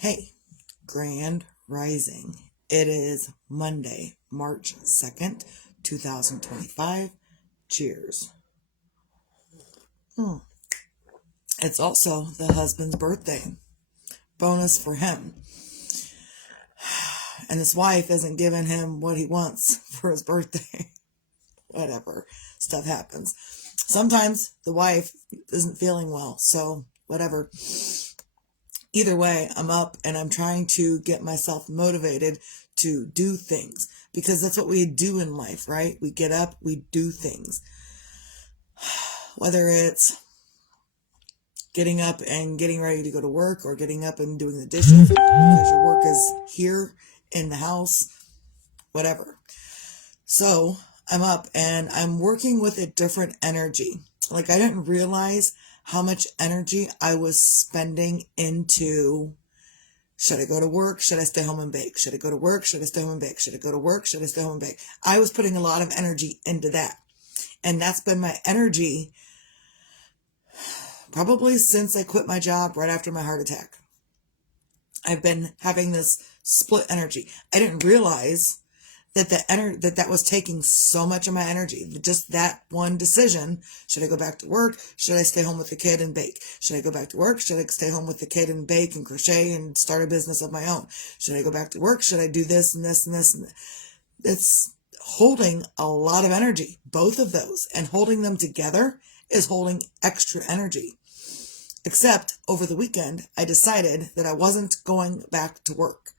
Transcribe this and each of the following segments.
Hey, Grand Rising. It is Monday, March 2nd, 2025. Cheers. It's also the husband's birthday. Bonus for him. And his wife isn't giving him what he wants for his birthday. Whatever. Stuff happens. Sometimes the wife isn't feeling well, so whatever. Either way, I'm up and I'm trying to get myself motivated to do things because that's what we do in life, right? We get up, we do things. Whether it's getting up and getting ready to go to work or getting up and doing the dishes because your work is here in the house, whatever. So I'm up and I'm working with a different energy. Like, I didn't realize how much energy I was spending into, should I go to work? Should I stay home and bake? Should I go to work? Should I stay home and bake? Should I go to work? Should I stay home and bake? I was putting a lot of energy into that. And that's been my energy probably since I quit my job right after my heart attack. I've been having this split energy. I didn't realize that was taking so much of my energy. Just that one decision. Should I go back to work? Should I stay home with the kid and bake? Should I go back to work? Should I stay home with the kid and bake and crochet and start a business of my own? Should I go back to work? Should I do this and this and this? It's holding a lot of energy, both of those. And holding them together is holding extra energy. Except over the weekend, I decided that I wasn't going back to work.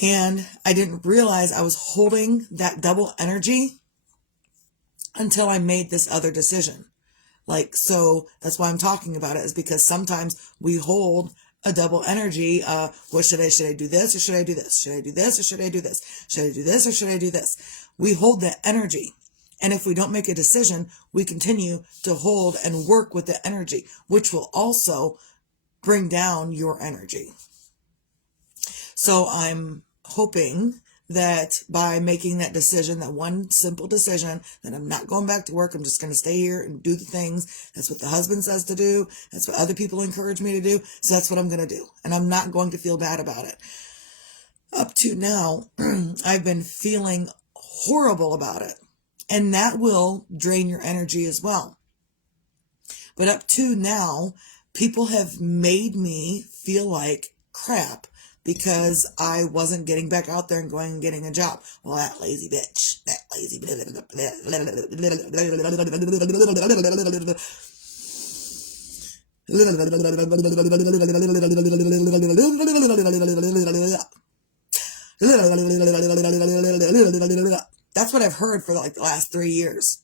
And I didn't realize I was holding that double energy until I made this other decision. So that's why I'm talking about it, is because sometimes we hold a double energy. What should I do this or should I do this? Should I do this or should I do this? Should I do this or should I do this? We hold that energy. And if we don't make a decision, we continue to hold and work with the energy, which will also bring down your energy. So I'm hoping that by making that decision, that one simple decision, that I'm not going back to work, I'm just going to stay here and do the things. That's what the husband says to do. That's what other people encourage me to do. So that's what I'm going to do. And I'm not going to feel bad about it. Up to now, I've been feeling horrible about it. And that will drain your energy as well. But up to now, people have made me feel like crap because I wasn't getting back out there and going and getting a job. Well, that lazy bitch. That lazy bitch. That's what I've heard for like the last 3 years.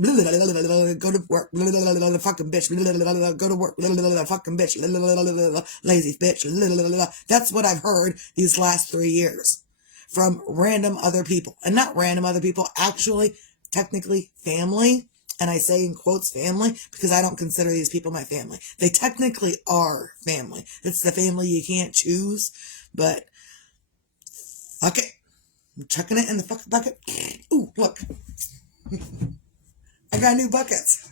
Go to work, fucking bitch, go to work, fucking bitch, lazy bitch. That's what I've heard these last 3 years from random other people. And not random other people, actually, technically family. And I say in quotes family because I don't consider these people my family. They technically are family. It's the family you can't choose, but okay. I'm chucking it in the fucking bucket. Ooh, look. I got new buckets.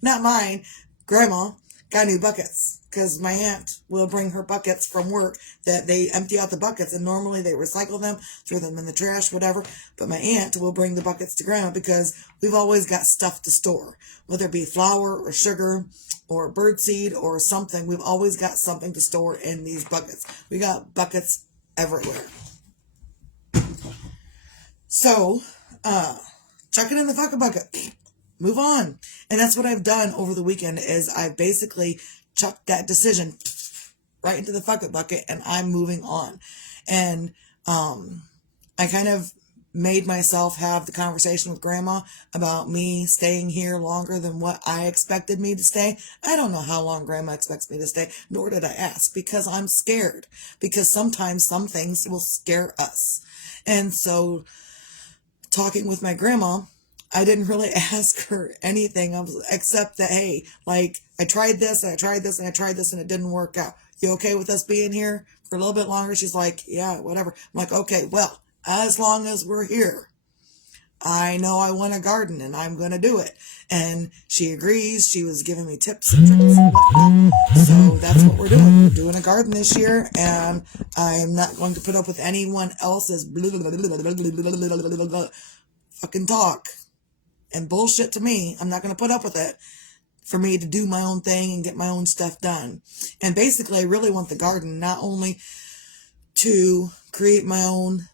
Not mine. Grandma got new buckets because my aunt will bring her buckets from work that they empty out the buckets, and normally they recycle them, throw them in the trash, whatever. But my aunt will bring the buckets to Grandma because we've always got stuff to store, whether it be flour or sugar or birdseed or something. We've always got something to store in these buckets. We got buckets everywhere. So, chuck it in the fucking bucket. Move on. And that's what I've done over the weekend is I've basically chucked that decision right into the fucking bucket and I'm moving on. And I kind of made myself have the conversation with Grandma about me staying here longer than what I expected me to stay. I don't know how long Grandma expects me to stay, nor did I ask, because I'm scared. Because sometimes some things will scare us. And so talking with my grandma, I didn't really ask her anything except that, hey, like, I tried this and I tried this and I tried this and it didn't work out. You okay with us being here for a little bit longer? She's like, yeah, whatever. I'm like, okay, well, as long as we're here, I know I want a garden and I'm going to do it. And she agrees. She was giving me tips and tricks and whatnot. So that's what we're doing. doing a garden this year, and I'm not going to put up with anyone else's fucking talk and bullshit to me. I'm not going to put up with it for me to do my own thing and get my own stuff done. And basically, I really want the garden not only to create my own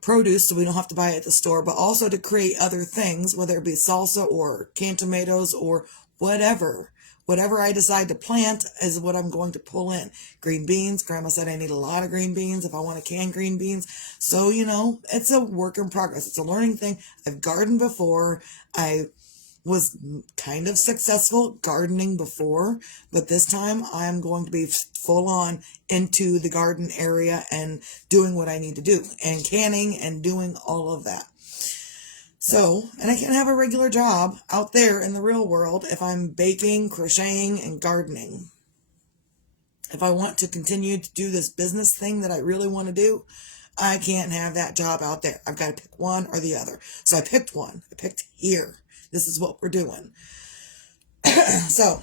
produce so we don't have to buy it at the store, but also to create other things, whether it be salsa or canned tomatoes or whatever. Whatever I decide to plant is what I'm going to pull in. Green beans. Grandma said I need a lot of green beans if I want to can green beans. So, it's a work in progress. It's a learning thing. I've gardened before. I was kind of successful gardening before, but this time I'm going to be full on into the garden area and doing what I need to do and canning and doing all of that. So, and I can't have a regular job out there in the real world if I'm baking, crocheting, and gardening. If I want to continue to do this business thing that I really want to do, I can't have that job out there. I've got to pick one or the other. So I picked one. I picked here. This is what we're doing. So,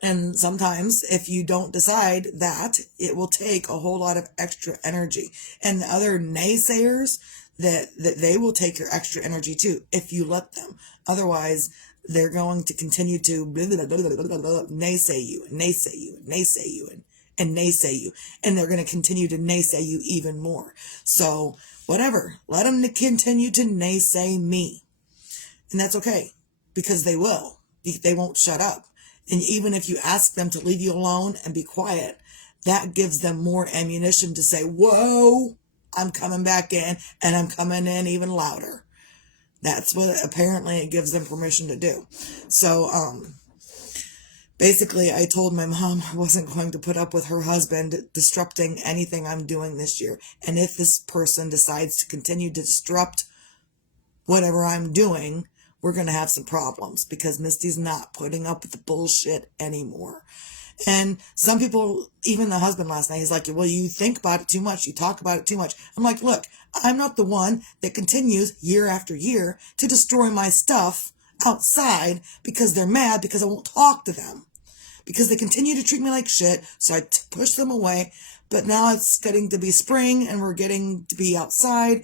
and sometimes if you don't decide that, it will take a whole lot of extra energy. And the other naysayers, that they will take your extra energy too, if you let them. Otherwise, they're going to continue to naysay you, and naysay you, and naysay you, and naysay you. And they're going to continue to naysay you even more. So, whatever. Let them continue to naysay me. And that's okay, because they will. They won't shut up. And even if you ask them to leave you alone and be quiet, that gives them more ammunition to say, whoa, I'm coming back in, and I'm coming in even louder. That's what apparently it gives them permission to do. So, basically, I told my mom I wasn't going to put up with her husband disrupting anything I'm doing this year. And if this person decides to continue to disrupt whatever I'm doing, we're going to have some problems, because Misty's not putting up with the bullshit anymore. And some people, even the husband last night, he's like, well, you think about it too much. You talk about it too much. I'm like, look, I'm not the one that continues year after year to destroy my stuff outside because they're mad because I won't talk to them. Because they continue to treat me like shit, so I push them away. But now it's getting to be spring, and we're getting to be outside.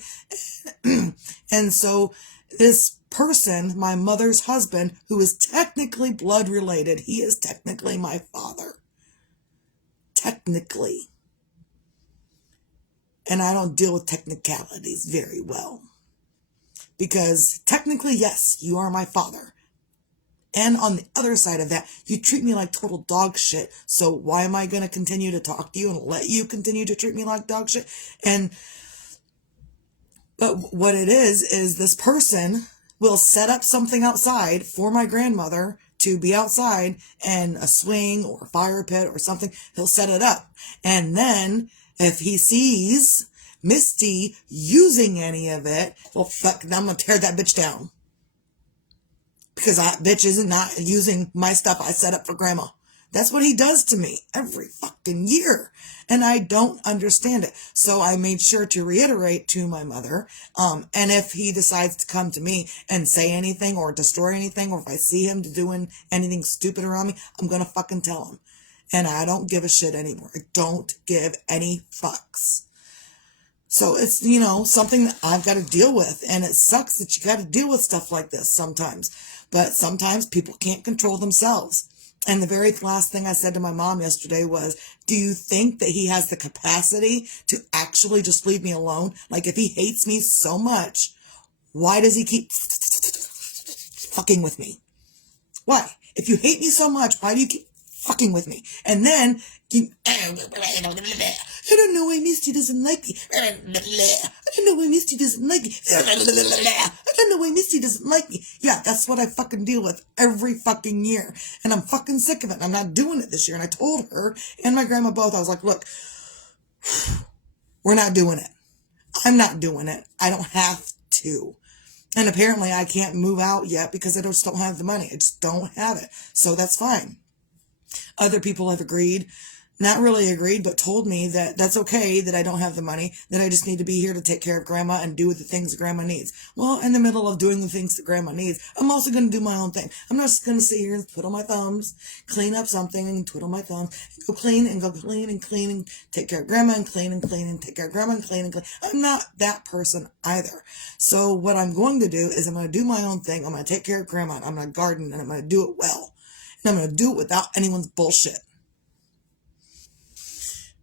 And so this person, my mother's husband, who is technically blood related, he is technically my father. Technically. And I don't deal with technicalities very well. Because technically, yes, you are my father. And on the other side of that, you treat me like total dog shit. So why am I going to continue to talk to you and let you continue to treat me like dog shit? But what it is this person will set up something outside for my grandmother to be outside, and a swing or a fire pit or something, he'll set it up. And then if he sees Misty using any of it, well, fuck, I'm going to tear that bitch down. Because that bitch isn't not using my stuff I set up for grandma. That's what he does to me every fucking year. And I don't understand it. So I made sure to reiterate to my mother. And if he decides to come to me and say anything or destroy anything, or if I see him doing anything stupid around me, I'm going to fucking tell him. And I don't give a shit anymore. I don't give any fucks. So it's, something that I've got to deal with. And it sucks that you got to deal with stuff like this sometimes. But sometimes people can't control themselves. And the very last thing I said to my mom yesterday was, do you think that he has the capacity to actually just leave me alone? Like, if he hates me so much, why does he keep fucking with me? Why? If you hate me so much, why do you keep fucking with me? And then, I don't know why Misty doesn't like me. I don't know why Misty doesn't like me. I don't know why Misty doesn't like me. Yeah, that's what I fucking deal with every fucking year. And I'm fucking sick of it. I'm not doing it this year. And I told her and my grandma both, I was like, look, we're not doing it. I'm not doing it. I don't have to. And apparently I can't move out yet because I just don't have the money. I just don't have it. So that's fine. Other people have agreed not really agreed, but told me that that's okay, that I don't have the money, that I just need to be here to take care of grandma and do the things that grandma needs. Well, in the middle of doing the things that grandma needs, I'm also going to do my own thing. I'm not just going to sit here and twiddle my thumbs, clean up something and twiddle my thumbs, and go clean and go clean and clean and take care of grandma and clean and clean and take care of grandma and clean and clean. I'm not that person either. So what I'm going to do is I'm going to do my own thing. I'm going to take care of grandma. I'm going to garden and I'm going to do it well. And I'm going to do it without anyone's bullshit.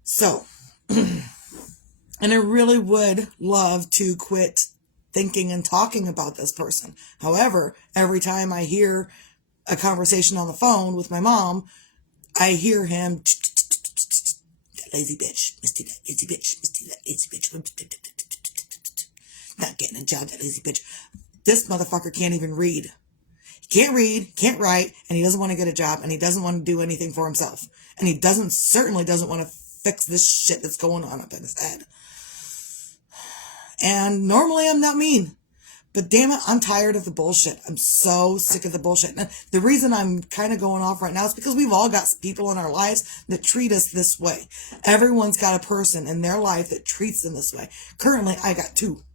So, and I really would love to quit thinking and talking about this person. However, every time I hear a conversation on the phone with my mom, I hear him, that lazy bitch, Misty, that lazy bitch, Misty, that lazy bitch, not getting a job, that lazy bitch. This motherfucker can't even read. He can't read, can't write, and he doesn't want to get a job, and he doesn't want to do anything for himself. And he certainly doesn't want to fix this shit that's going on up in his head. And normally I'm not mean, but damn it, I'm tired of the bullshit. I'm so sick of the bullshit. And the reason I'm kind of going off right now is because we've all got people in our lives that treat us this way. Everyone's got a person in their life that treats them this way. Currently, I got two.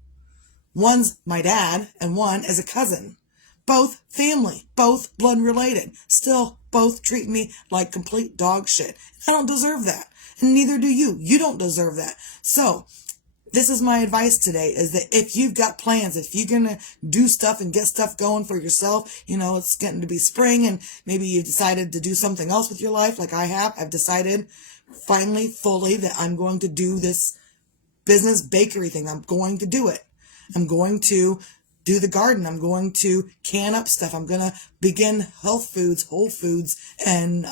One's my dad, and one is a cousin. Both family, both blood related. Still, both treat me like complete dog shit. I don't deserve that. And neither do you. You don't deserve that. So, this is my advice today, is that if you've got plans, if you're going to do stuff and get stuff going for yourself, it's getting to be spring and maybe you've decided to do something else with your life like I have. I've decided finally, fully, that I'm going to do this business bakery thing. I'm going to do it. I'm going to do the garden. I'm going to can up stuff. I'm going to begin Whole Foods, and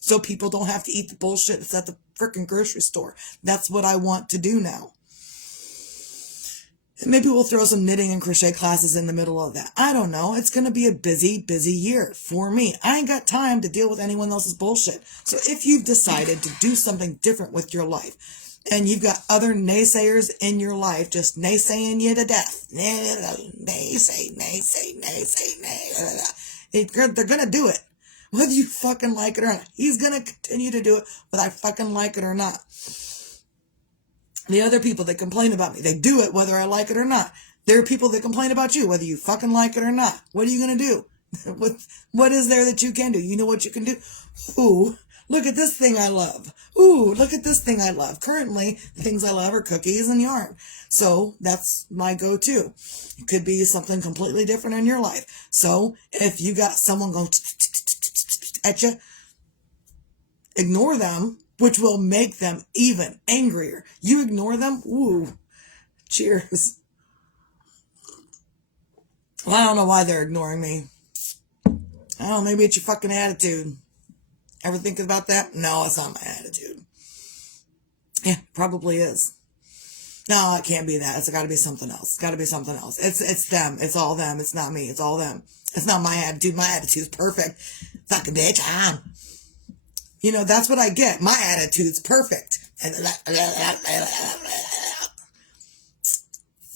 so people don't have to eat the bullshit that's at the freaking grocery store. That's what I want to do now. Maybe we'll throw some knitting and crochet classes in the middle of that. I don't know. It's going to be a busy, busy year for me. I ain't got time to deal with anyone else's bullshit. So if you've decided to do something different with your life, and you've got other naysayers in your life just naysaying you to death, naysay. They're going to do it. Whether you fucking like it or not. He's going to continue to do it whether I fucking like it or not. The other people that complain about me, they do it whether I like it or not. There are people that complain about you whether you fucking like it or not. What are you going to do? What is there that you can do? You know what you can do? Ooh, look at this thing I love. Ooh, look at this thing I love. Currently, the things I love are cookies and yarn. So that's my go-to. It could be something completely different in your life. So if you got someone going at you, ignore them, which will make them even angrier. You ignore them, ooh, cheers. Well, I don't know why they're ignoring me. I don't know, maybe it's your fucking attitude. Ever think about that? No, it's not my attitude. Yeah, probably is. No, it can't be that. It's got to be something else. It's got to be something else. It's them. It's all them. It's not me. It's all them. It's not my attitude. My attitude's perfect. Fucking bitch, that's what I get. My attitude's perfect.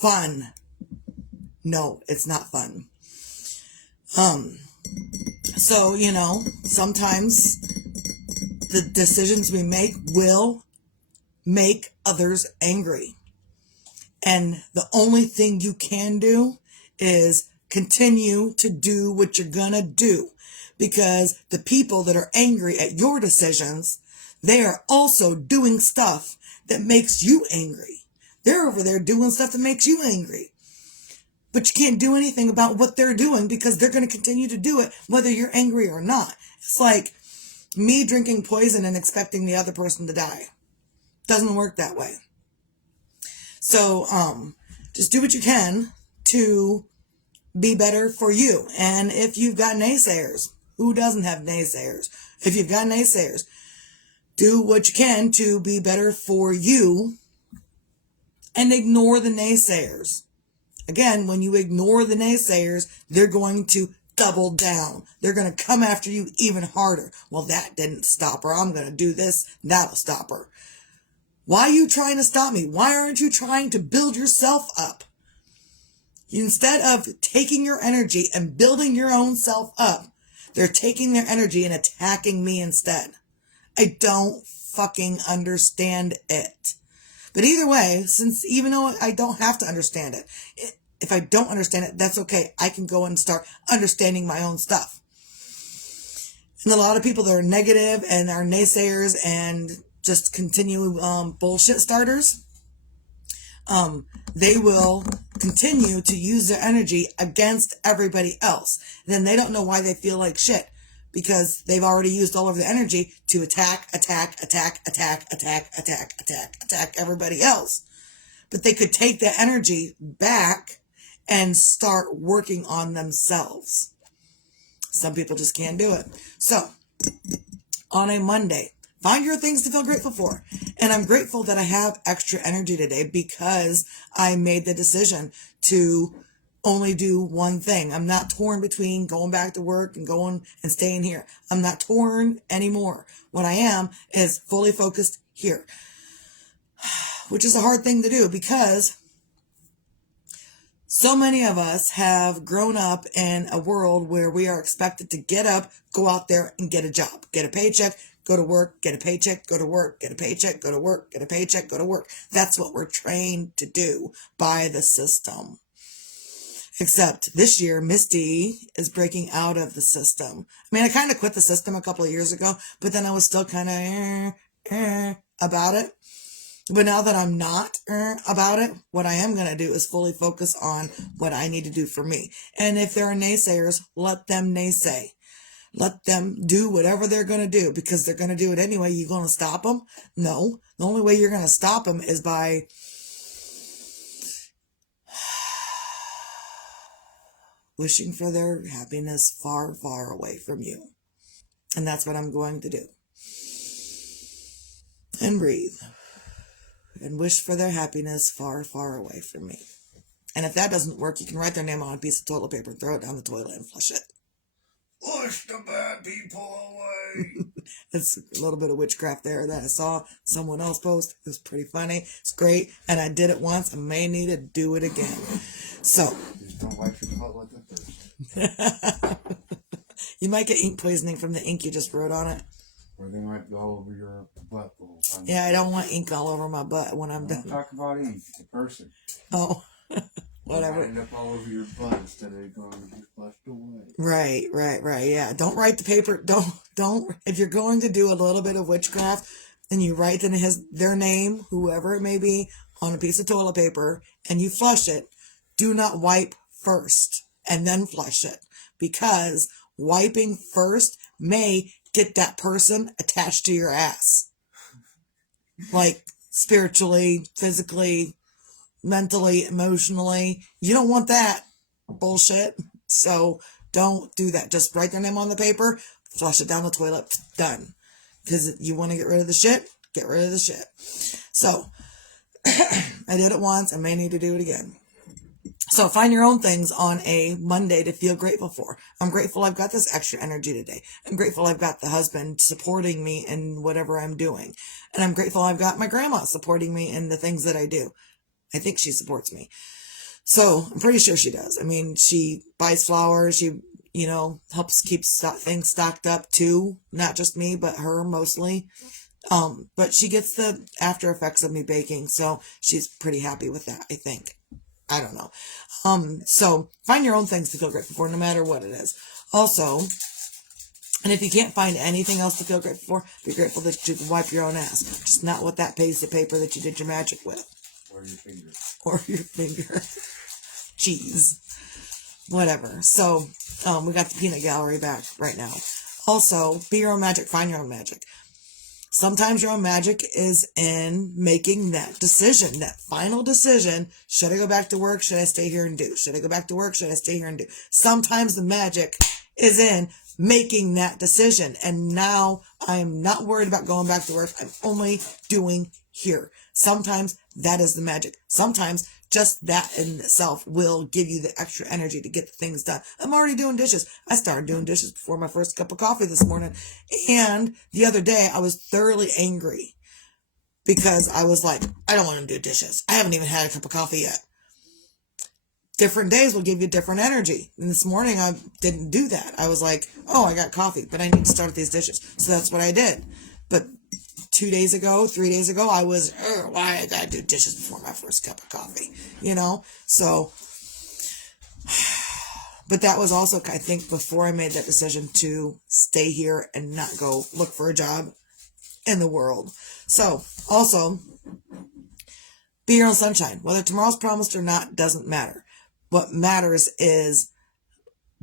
Fun. No, it's not fun. So, sometimes the decisions we make will make others angry. And the only thing you can do is continue to do what you're gonna do. Because the people that are angry at your decisions, they are also doing stuff that makes you angry. They're over there doing stuff that makes you angry. But you can't do anything about what they're doing because they're going to continue to do it whether you're angry or not. It's like me drinking poison and expecting the other person to die. Doesn't work that way. So, just do what you can to be better for you. And if you've got naysayers, who doesn't have naysayers? If you've got naysayers, do what you can to be better for you and ignore the naysayers. Again, when you ignore the naysayers, they're going to double down. They're going to come after you even harder. Well, that didn't stop her. I'm going to do this. That'll stop her. Why are you trying to stop me? Why aren't you trying to build yourself up? Instead of taking your energy and building your own self up, they're taking their energy and attacking me instead. I don't fucking understand it. But either way, since even though I don't have to understand it, if I don't understand it, that's okay. I can go and start understanding my own stuff. And a lot of people that are negative and are naysayers and just continue bullshit starters, they will continue to use their energy against everybody else. And then they don't know why they feel like shit, because they've already used all of their energy to attack everybody else. But they could take that energy back and start working on themselves. Some people just can't do it. So, on a Monday, find your things to feel grateful for. And I'm grateful that I have extra energy today because I made the decision to only do one thing. I'm not torn between going back to work and going and staying here. I'm not torn anymore. What I am is fully focused here, which is a hard thing to do because so many of us have grown up in a world where we are expected to get up, go out there and get a job, get a paycheck, go to work, get a paycheck, go to work, get a paycheck, go to work, get a paycheck, go to work. That's what we're trained to do by the system. Except this year, Misty is breaking out of the system. I mean, I kind of quit the system a couple of years ago, but then I was still kind of about it. But now that I'm not about it, what I am going to do is fully focus on what I need to do for me. And if there are naysayers, let them naysay. Let them do whatever they're going to do because they're going to do it anyway. You going to stop them? No. The only way you're going to stop them is by wishing for their happiness far, far away from you. And that's what I'm going to do. And breathe. And wish for their happiness far, far away from me. And if that doesn't work, you can write their name on a piece of toilet paper, throw it down the toilet, and flush it. Push the bad people away. It's a little bit of witchcraft there that I saw someone else post. It was pretty funny. It's great. And I did it once. I may need to do it again. So. Just don't wipe your butt like that first. You might get ink poisoning from the ink you just wrote on it. Or they might go all over your butt the whole time. Yeah, I don't want ink all over my butt when I'm done. Don't talk about ink, the person. Oh, whatever. It might end up all over your butt instead of going to be flushed away. Right. Yeah, don't write the paper. Don't. If you're going to do a little bit of witchcraft, and you write their name, whoever it may be, on a piece of toilet paper, and you flush it, do not wipe first and then flush it, because wiping first may get that person attached to your ass. Like spiritually, physically, mentally, emotionally. You don't want that bullshit. So don't do that. Just write their name on the paper, flush it down the toilet, done. Because you want to get rid of the shit, get rid of the shit. So I did it once. I may need to do it again. So find your own things on a Monday to feel grateful for. I'm grateful I've got this extra energy today. I'm grateful I've got the husband supporting me in whatever I'm doing. And I'm grateful I've got my grandma supporting me in the things that I do. I think she supports me. So I'm pretty sure she does. I mean, she buys flowers. She, helps keep things stocked up too. Not just me, but her mostly. But she gets the after effects of me baking. So she's pretty happy with that, I think. I don't know. So find your own things to feel grateful for, no matter what it is. Also, and if you can't find anything else to feel grateful for, be grateful that you can wipe your own ass. Just not with that piece of paper that you did your magic with. Or your finger. Or your finger. Jeez. Whatever. So, we got the peanut gallery back right now. Also, be your own magic, find your own magic. Sometimes your own magic is in making that decision, that final decision. Should I go back to work? Should I stay here and do? Should I go back to work? Should I stay here and do? Sometimes the magic is in making that decision. And now I'm not worried about going back to work. I'm only doing here. Sometimes that is the magic. Sometimes just that in itself will give you the extra energy to get the things done. I'm already doing dishes. I started doing dishes before my first cup of coffee this morning. And the other day I was thoroughly angry because I was like, I don't want to do dishes. I haven't even had a cup of coffee yet. Different days will give you different energy. And this morning I didn't do that. I was like, oh, I got coffee, but I need to start these dishes. So that's what I did. But 3 days ago, I was, why I gotta do dishes before my first cup of coffee, you know? So, but that was also, I think, before I made that decision to stay here and not go look for a job in the world. So, also, be your own sunshine. Whether tomorrow's promised or not doesn't matter. What matters is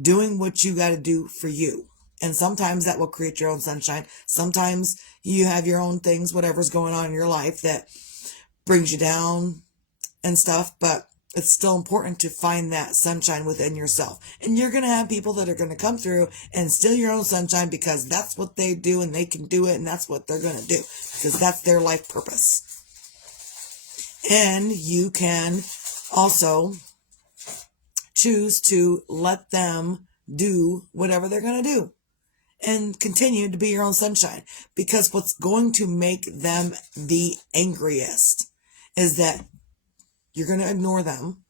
doing what you got to do for you. And sometimes that will create your own sunshine. Sometimes you have your own things, whatever's going on in your life that brings you down and stuff. But it's still important to find that sunshine within yourself. And you're going to have people that are going to come through and steal your own sunshine because that's what they do and they can do it and that's what they're going to do because that's their life purpose. And you can also choose to let them do whatever they're going to do and continue to be your own sunshine, because what's going to make them the angriest is that you're going to ignore them.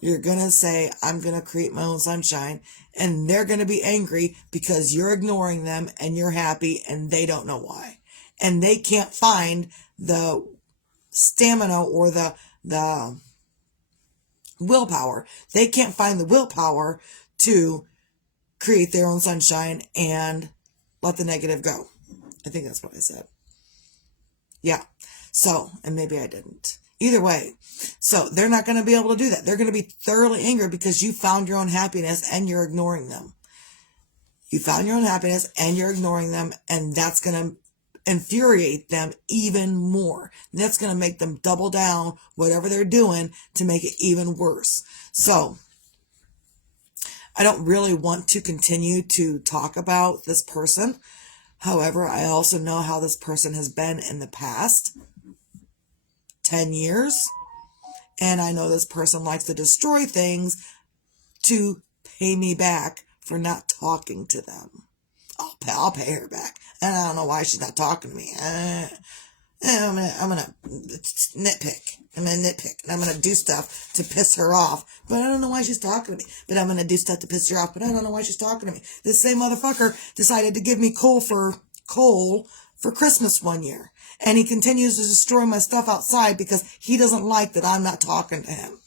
You're going to say, I'm going to create my own sunshine, and they're going to be angry because you're ignoring them and you're happy and they don't know why. And they can't find the stamina or the willpower. They can't find the willpower to create their own sunshine and let the negative go. I think that's what I said. Yeah. So, and maybe I didn't. Either way. So they're not going to be able to do that. They're going to be thoroughly angry because you found your own happiness and you're ignoring them. You found your own happiness and you're ignoring them, and that's going to infuriate them even more. That's going to make them double down whatever they're doing to make it even worse. So I don't really want to continue to talk about this person. However, I also know how this person has been in the past 10 years. And I know this person likes to destroy things to pay me back for not talking to them. I'll pay her back. And I don't know why she's not talking to me. I'm gonna nitpick. I'm gonna nitpick. And I'm gonna do stuff to piss her off. But I don't know why she's talking to me. But I'm gonna do stuff to piss her off. But I don't know why she's talking to me. This same motherfucker decided to give me coal for Christmas one year. And he continues to destroy my stuff outside because he doesn't like that I'm not talking to him.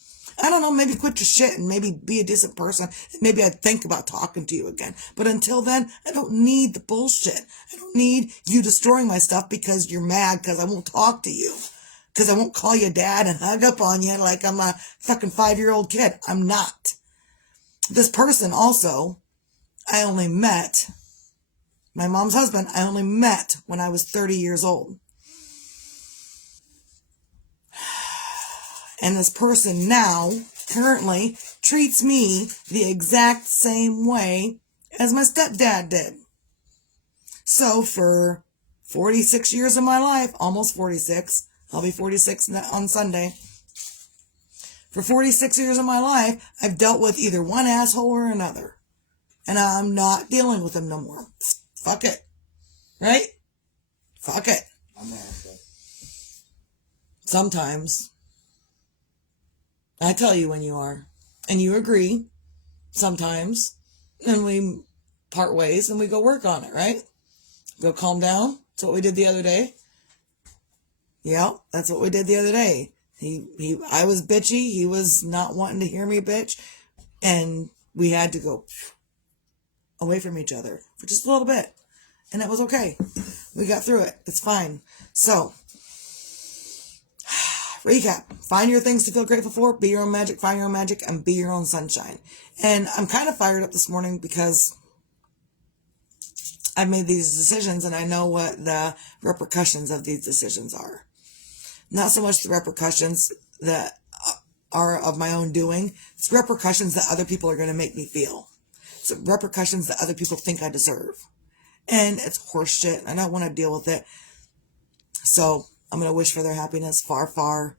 I don't know, maybe quit your shit and maybe be a decent person. Maybe I'd think about talking to you again. But until then, I don't need the bullshit. I don't need you destroying my stuff because you're mad because I won't talk to you. Because I won't call you dad and hug up on you like I'm a fucking 5-year-old kid. I'm not. This person also, I only met, my mom's husband, I only met when I was 30 years old. And this person now, currently, treats me the exact same way as my stepdad did. So for 46 years of my life, almost 46, I'll be 46 on Sunday. For 46 years of my life, I've dealt with either one asshole or another. And I'm not dealing with them no more. Fuck it. Right? Fuck it. I'm an asshole. Sometimes. I tell you when you are. And you agree. Sometimes. And we part ways and we go work on it, right? Go calm down. That's what we did the other day. Yeah, that's what we did the other day. I was bitchy. He was not wanting to hear me bitch. And we had to go away from each other for just a little bit. And that was okay. We got through it. It's fine. So, recap. Find your things to feel grateful for. Be your own magic. Find your own magic. And be your own sunshine. And I'm kind of fired up this morning because I've made these decisions and I know what the repercussions of these decisions are. Not so much the repercussions that are of my own doing. It's repercussions that other people are going to make me feel. It's repercussions that other people think I deserve. And it's horseshit. I don't want to deal with it. So I'm going to wish for their happiness far, far,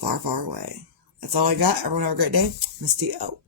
far, far away. That's all I got. Everyone have a great day. Misty out.